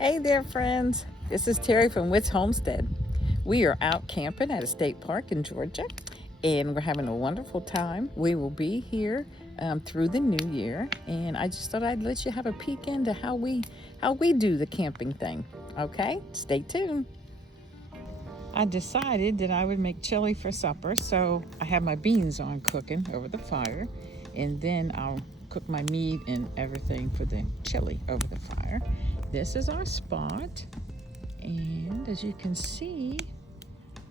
Hey there, friends. This is Terri from Homestead. We are out camping at a state park in Georgia, and we're having a wonderful time. We will be here through the new year, and I just thought I'd let you have a peek into how we do the camping thing. Okay, stay tuned. I decided that I would make chili for supper, so I have my beans on cooking over the fire, and then I'll cook my meat and everything for the chili over the fire. This is our spot, and as you can see,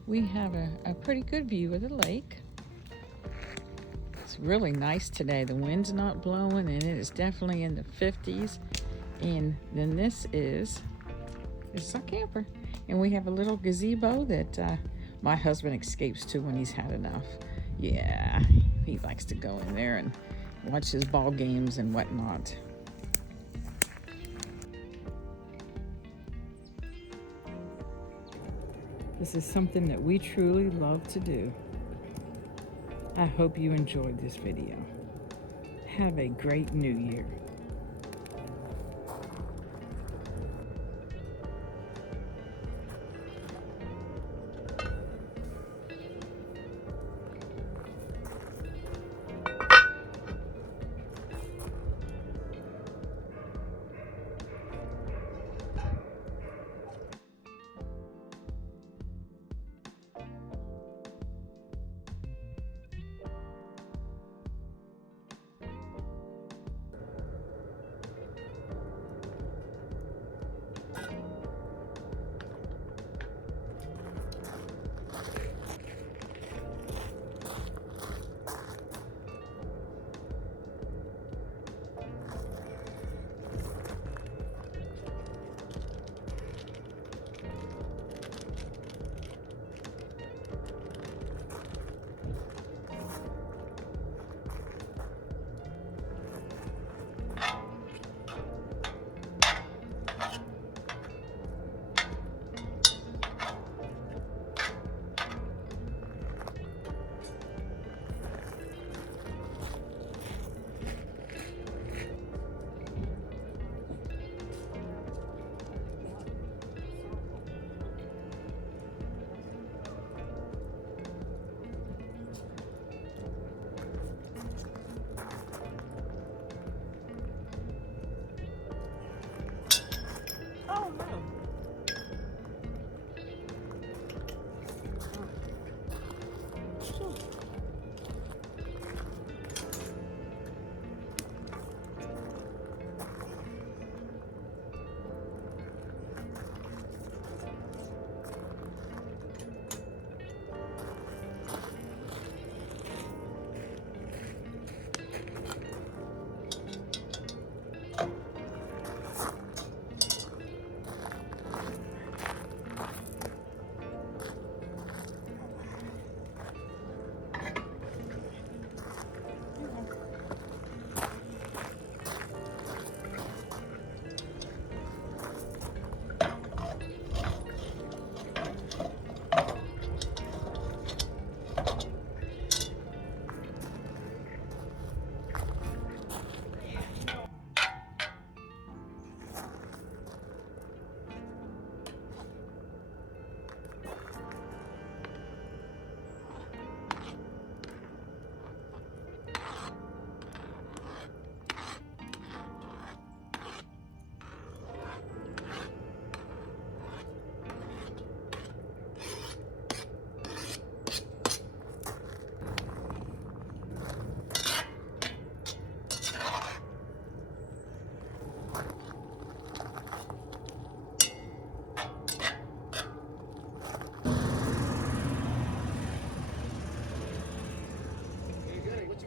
we have a pretty good view of the lake. It's really nice today. The wind's not blowing, and it is definitely in the 50s. And then this is our camper. And we have a little gazebo that my husband escapes to when he's had enough. Yeah, he likes to go in there and watch his ball games and whatnot. This is something that we truly love to do. I hope you enjoyed this video. Have a great new year.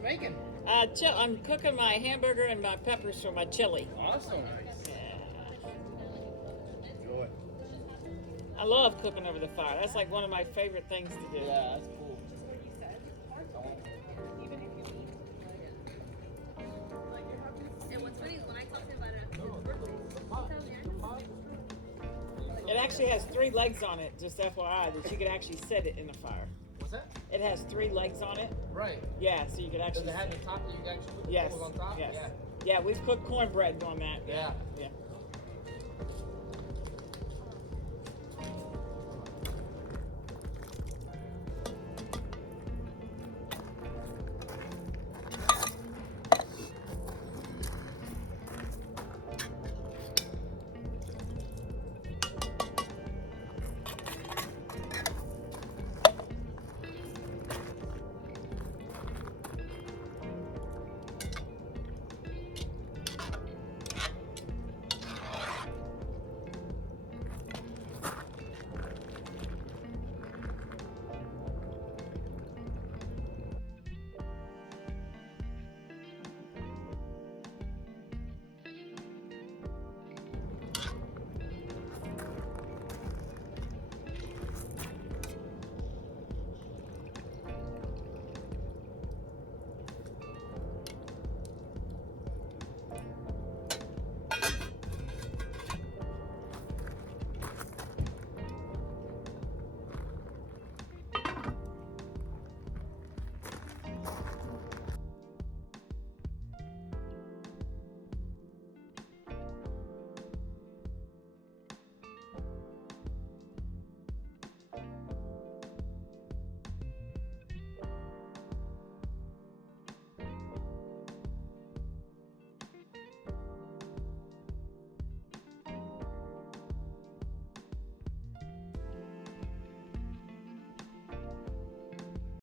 Making? I'm cooking my hamburger and my peppers for my chili. Awesome. Enjoy. I love cooking over the fire. That's like one of my favorite things to do. Yeah, that's cool. It actually has 3 legs on it, just FYI, that you could actually set it in the fire. What's that? It has 3 legs on it. Right. Yeah, so you could actually. Does it have the top that you can actually put the Yes. coals on top? Yes. Yeah. Yeah, we've cooked cornbread on that. Yeah. Yeah.